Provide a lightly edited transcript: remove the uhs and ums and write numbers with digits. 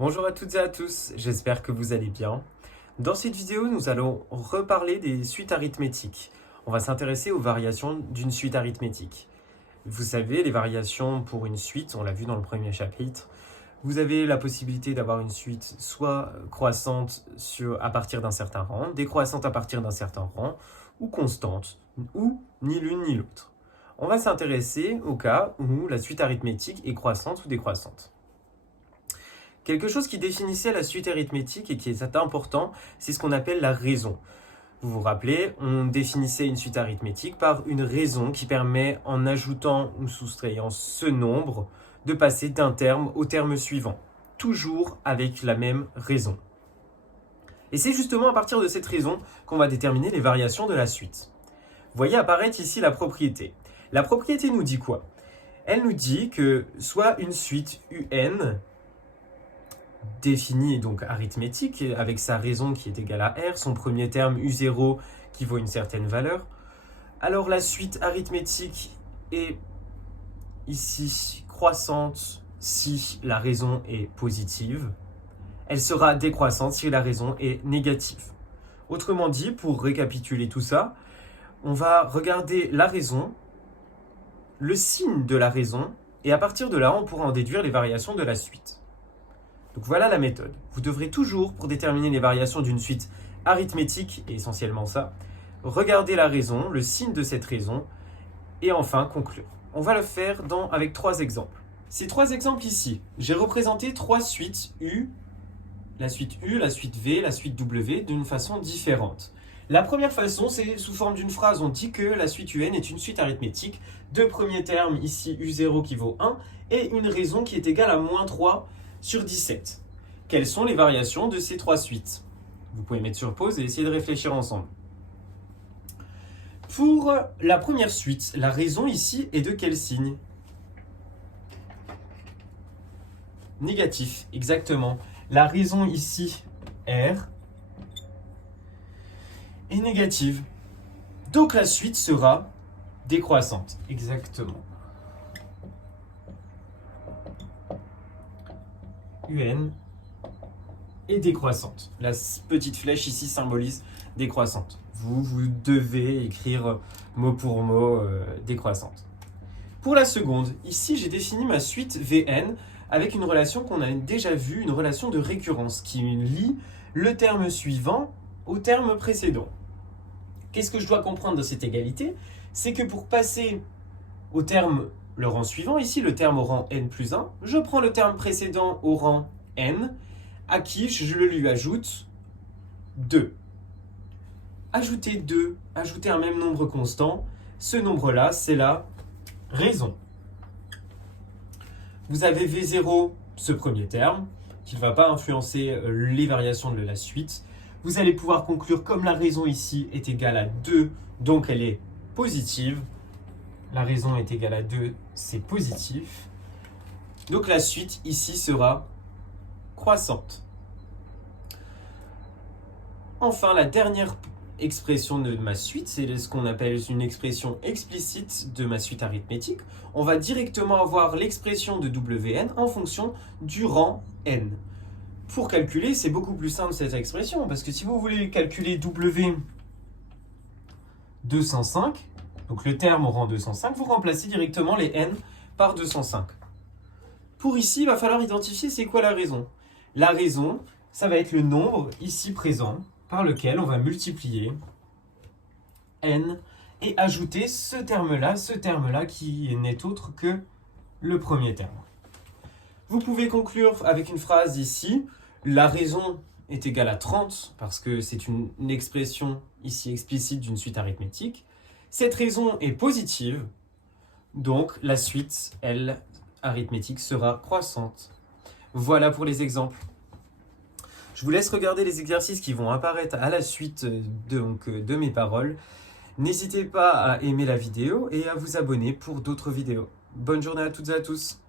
Bonjour à toutes et à tous, j'espère que vous allez bien. Dans cette vidéo, nous allons reparler des suites arithmétiques. On va s'intéresser aux variations d'une suite arithmétique. Vous savez, les variations pour une suite, on l'a vu dans le premier chapitre, vous avez la possibilité d'avoir une suite soit croissante à partir d'un certain rang, décroissante à partir d'un certain rang, ou constante, ou ni l'une ni l'autre. On va s'intéresser au cas où la suite arithmétique est croissante ou décroissante. Quelque chose qui définissait la suite arithmétique et qui est important, c'est ce qu'on appelle la raison. Vous vous rappelez, on définissait une suite arithmétique par une raison qui permet, en ajoutant ou soustrayant ce nombre, de passer d'un terme au terme suivant, toujours avec la même raison. Et c'est justement à partir de cette raison qu'on va déterminer les variations de la suite. Vous voyez apparaître ici la propriété. La propriété nous dit quoi? Elle nous dit que soit une suite UN définie donc arithmétique, avec sa raison qui est égale à R, son premier terme U0 qui vaut une certaine valeur, alors la suite arithmétique est ici croissante si la raison est positive, elle sera décroissante si la raison est négative. Autrement dit, pour récapituler tout ça, on va regarder la raison, le signe de la raison, et à partir de là, on pourra en déduire les variations de la suite. Donc voilà la méthode. Vous devrez toujours, pour déterminer les variations d'une suite arithmétique, et essentiellement ça, regarder la raison, le signe de cette raison, et enfin conclure. On va le faire avec 3 exemples. Ces 3 exemples ici, j'ai représenté 3 suites U, la suite V, la suite W, d'une façon différente. La première façon, c'est sous forme d'une phrase. On dit que la suite UN est une suite arithmétique. Deux premiers termes, ici U0 qui vaut 1, et une raison qui est égale à moins 3 sur 17. Quelles sont les variations de ces 3 suites? Vous pouvez mettre sur pause et essayer de réfléchir ensemble. Pour la première suite, la raison ici est de quel signe? Négatif, exactement. La raison ici, R, est négative. Donc la suite sera décroissante. Exactement. UN est décroissante. La petite flèche ici symbolise décroissante. Vous devez écrire mot pour mot décroissante. Pour la seconde, ici j'ai défini ma suite VN avec une relation qu'on a déjà vue, une relation de récurrence qui lie le terme suivant au terme précédent. Qu'est-ce que je dois comprendre de cette égalité? C'est que pour passer au terme, le rang suivant, ici le terme au rang n plus 1, je prends le terme précédent au rang n, à qui je lui ajoute 2. Ajouter 2, ajouter un même nombre constant, ce nombre-là, c'est la raison. Vous avez V0, ce premier terme, qui ne va pas influencer les variations de la suite. Vous allez pouvoir conclure comme la raison ici est égale à 2, donc elle est positive. La raison est égale à 2, c'est positif. Donc la suite ici sera croissante. Enfin, la dernière expression de ma suite, c'est ce qu'on appelle une expression explicite de ma suite arithmétique. On va directement avoir l'expression de Wn en fonction du rang n. Pour calculer, c'est beaucoup plus simple cette expression, parce que si vous voulez calculer W 205, donc le terme au rang 205, vous remplacez directement les n par 205. Pour ici, il va falloir identifier c'est quoi la raison. La raison, ça va être le nombre ici présent par lequel on va multiplier n et ajouter ce terme-là qui n'est autre que le premier terme. Vous pouvez conclure avec une phrase ici, la raison est égale à 30 parce que c'est une expression ici explicite d'une suite arithmétique. Cette raison est positive, donc la suite, elle, arithmétique, sera croissante. Voilà pour les exemples. Je vous laisse regarder les exercices qui vont apparaître à la suite de mes paroles. N'hésitez pas à aimer la vidéo et à vous abonner pour d'autres vidéos. Bonne journée à toutes et à tous.